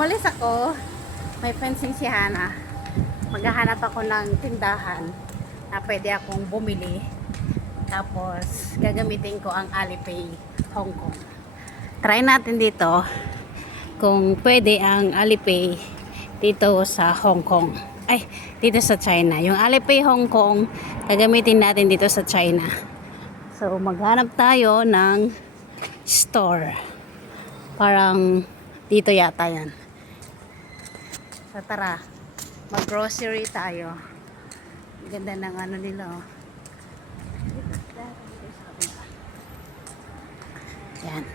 umalis ako, may fencing si Hana. Maghahanap ako ng tindahan na pwede akong bumili. Tapos, gagamitin ko ang Alipay Hong Kong. Try natin dito kung pwede ang Alipay dito sa Hong Kong. Ay, dito sa China. Yung Alipay Hong Kong, gagamitin natin dito sa China. So, maghanap tayo ng store. Parang dito yata yan. So, tara. Mag-grocery tayo. Ganda ng ano nila, oh. Yan.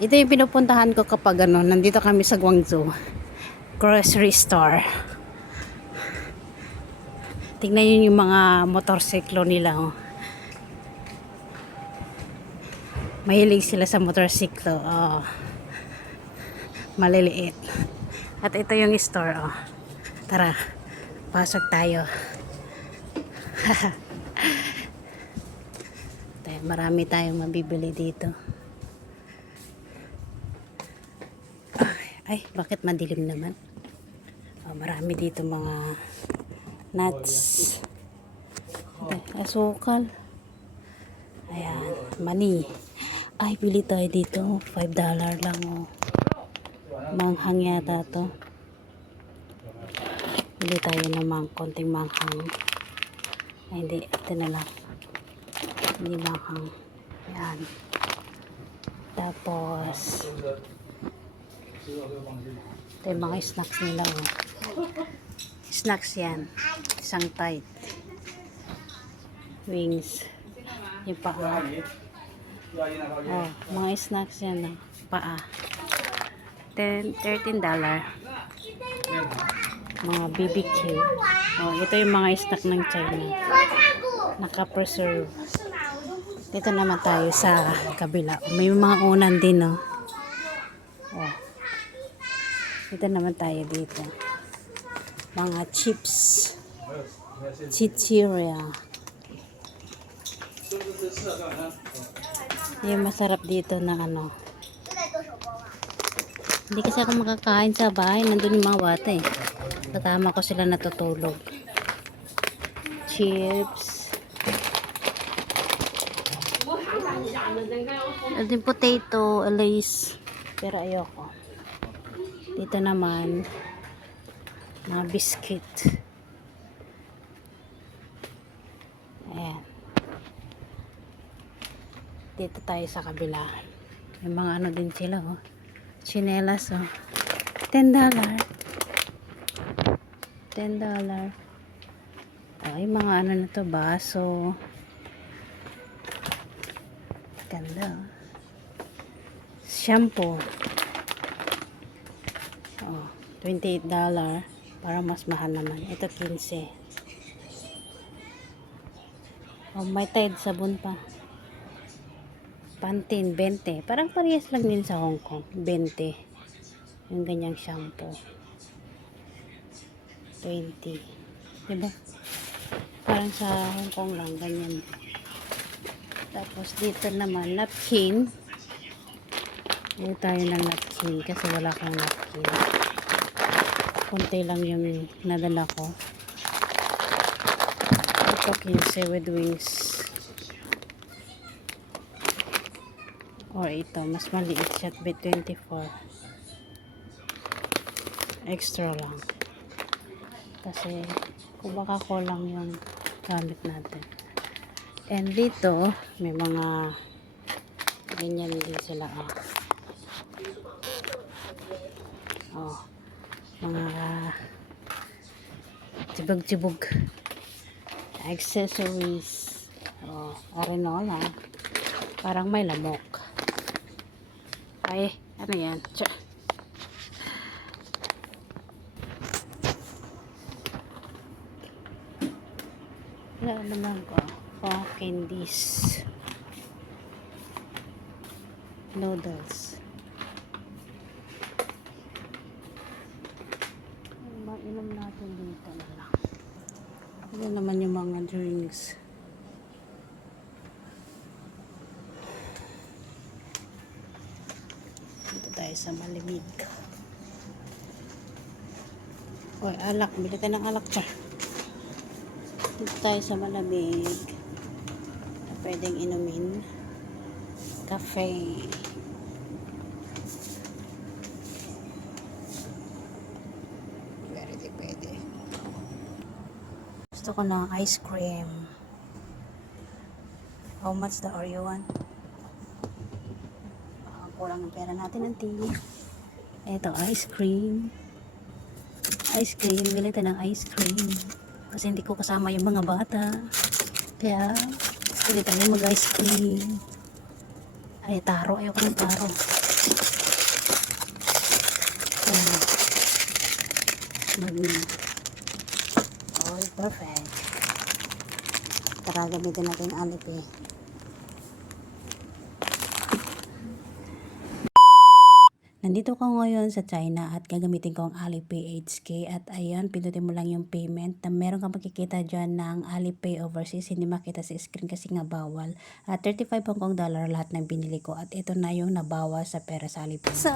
Ito yung pinupuntahan ko kapag ano, nandito kami sa Guangzhou. Grocery store. Tingnan nyo yung mga motorsiklo nila, oh. Mahilig sila sa motorsiklo, oh. Maliliit. At ito yung store, oh. Tara, pasok tayo. Marami tayong mabibili dito. Ay, bakit madilim naman? Oh, marami dito mga nuts. Asukal. Ayan, mani. Ay, bili tayo dito. $5 lang, oh. Manghang yata to. Bili tayo ng konting manghang. Ay, hindi. Ito na lang. Hindi manghang. Ayan. Tapos, ito yung mga snacks nila, oh. Snacks yan. Isang tight. Wings. Yung paa. Oh, mga snacks yan, oh. Paa. $13. Mga BBQ. Oh, ito yung mga snack ng China. Naka-preserve. Dito naman tayo sa kabila. May mga unan din, oh. Oh. Dito naman tayo dito. Mga chips. Chichirya. Yung masarap dito na ano. Hindi kasi ako makakain sa bahay. Nandun yung mga bata, eh. Kasama ko sila natutulog. Chips. Yung potato, lace. Pero ayoko. Dito naman, mga biscuit. Ayan. Dito tayo sa kabila. Yung mga ano din sila, oh. Chinelas, oh. $10. $10. Ay, mga ano na to, baso. Ganda, oh. Shampoo. Oh, $28. Para mas mahal naman. Ito, 15. Oh, may Tide sabon pa. Pantene, 20. Parang parehas lang din sa Hong Kong. 20. Yung ganyang shampoo. 20. Diba? Parang sa Hong Kong lang. Ganyan. Tapos dito naman, napkin. Hindi tayo ng napkin kasi wala kang napkin. Kunti lang yung nadala ko. Ito, 15 with wings. Or ito, mas maliit siya, B24. Extra lang. Kasi, kung baka kulang yung gamit natin. And dito, may mga ganyan din sila, oh. Oh, mga tibag-tibog. Accessories. Oh, Orinola. Parang may lamok. Ay, ano yan? Wala naman ko. Oh, candies. Noodles. Mainom natin dito na lang. Yan naman yung mga drinks. Dito tayo sa malimig. Oy, alak. Bili tayo ng alak pa. Dito tayo sa malamig. Na pwedeng inumin. Cafe. Pwede. Gusto ko ng ice cream. How much the Oreo one? Kulang ng pera natin ng tea. Ito, ice cream. Ice cream. Bili tayo ng ice cream. Kasi hindi ko kasama yung mga bata. Kaya, bili tayo mag-ice cream. Ay, taro. Ayoko ng taro. Oh, perfect. Tara, gamitin natin ang Alipay. Nandito ko ngayon sa China at gagamitin ko ang Alipay HK at ayan, pindutin mo lang yung payment na meron kang makikita dyan ng Alipay overseas, hindi makita sa screen kasi nga bawal. At 35 Hong Kong dollar lahat ng binili ko at ito na yung nabawas sa pera sa Alipay. So,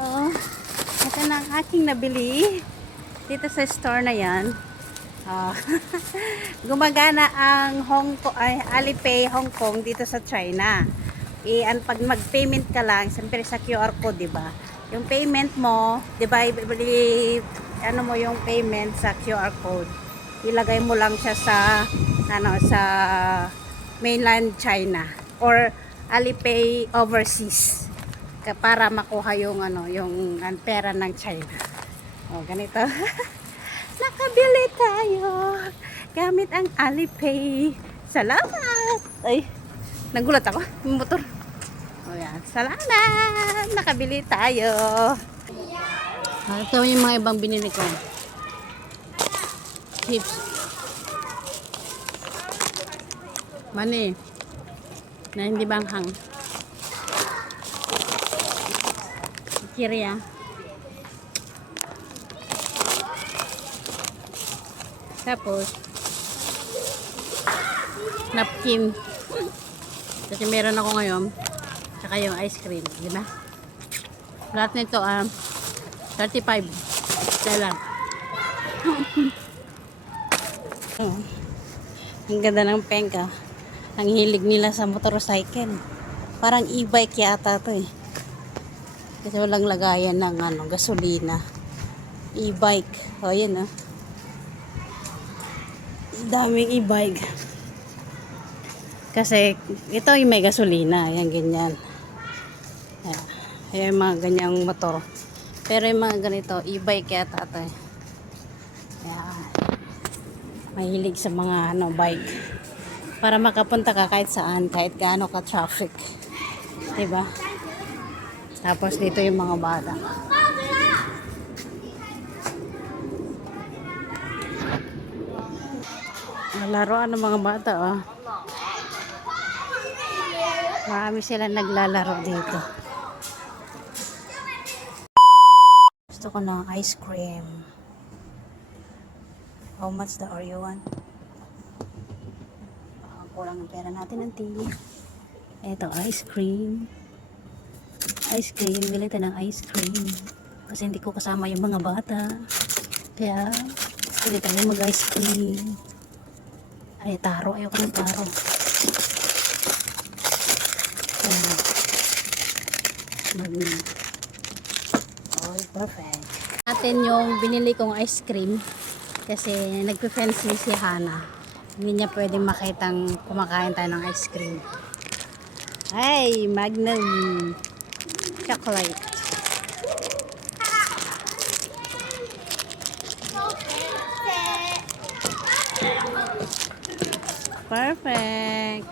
ito na ang aking nabili dito sa store na yan. Gumagana ang Alipay Hong Kong dito sa China. Pag mag-payment ka lang, siyempre sa QR code, di ba? Yung payment mo, 'di ba, ano mo yung payment sa QR code. Ilagay mo lang siya sa sa mainland China or Alipay overseas para makuha yung yung pera ng China. Oh, ganito. Nakabili tayo gamit ang Alipay. Salamat. Ay, nagulat ako. Yung motor. O yan, salamat! Nakabili tayo. Ito yung mga ibang binili ko. Chips. Mani. Na hindi banghang. Kirya. Tapos, napkin. Kasi meron ako ngayon. Saka yung ice cream, di ba? Lahat nito 35 dollar. Ang ganda ng pengka. Ang hilig nila sa motorcycle. Parang e-bike yata to eh. Kasi walang lagayan ng gasolina. E-bike. O yan daming e-bike. Kasi ito yung may gasolina. Yan ganyan. Ayan yung mga ganyang motor. Pero yung mga ganito, e-bike yata ito eh. Ayan. Mahilig sa mga bike. Para makapunta ka kahit saan, kahit gaano ka traffic. Diba? Tapos dito yung mga bata. Laruan ng mga bata Marami sila naglalaro dito. Gusto ko ng ice cream. How much the Oreo one? Kulang ng pera natin ng tea. Ito, ice cream. Ice cream. Bili tayo ng ice cream. Kasi hindi ko kasama yung mga bata. Kaya, bili tayo mag-ice cream. Ay, taro. Ayoko ng taro. Oh, perfect. Atin yung binili kong ice cream kasi nagpe-fancy si Hana. Hindi niya pwedeng makitang kumakain tayo ng ice cream. Ay, Magnum chocolate. Perfect.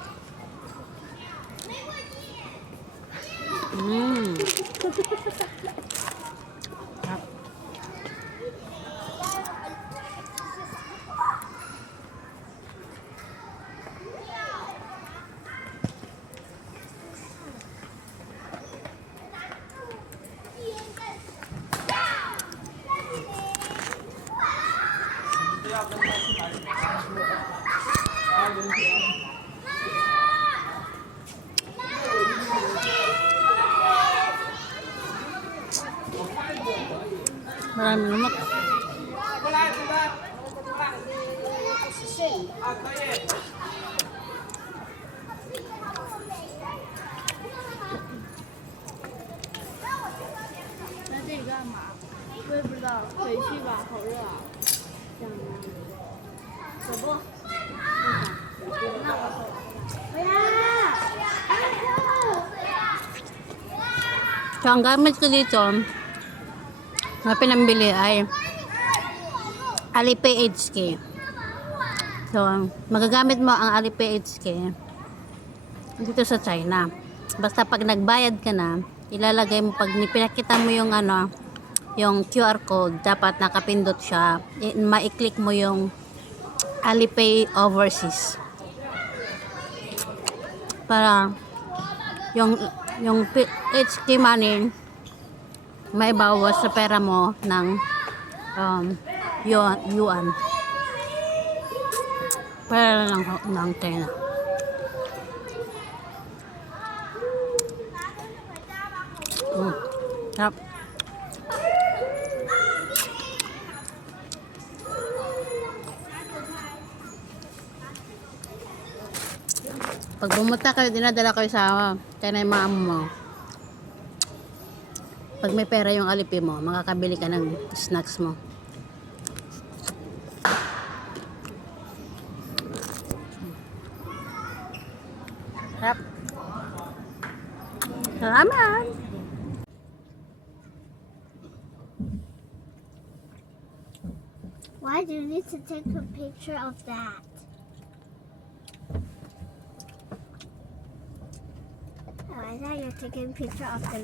Marami naman. 那这个干嘛？我也不知道，回去吧，好热啊。这样吗？走不？那我走。不要！ So, ang gamit ko dito na pinambili ay Alipay HK. So, magagamit mo ang Alipay HK dito sa China. Basta pag nagbayad ka na, ilalagay mo, pag pinakita mo yung ano, yung QR code, dapat nakapindot siya. Ma-click mo yung Alipay Overseas. Para yung HK money may bawas sa pera mo ng yuan pera ng China. Sarap. Pag bumunta kayo, dinadala kayo sa China yung mga amo mo. Pag may pera yung Alipay mo, makakabili ka ng snacks mo. Sarap. Salamat! Why do you need to take a picture of that? Oh, I thought you were taking a picture of the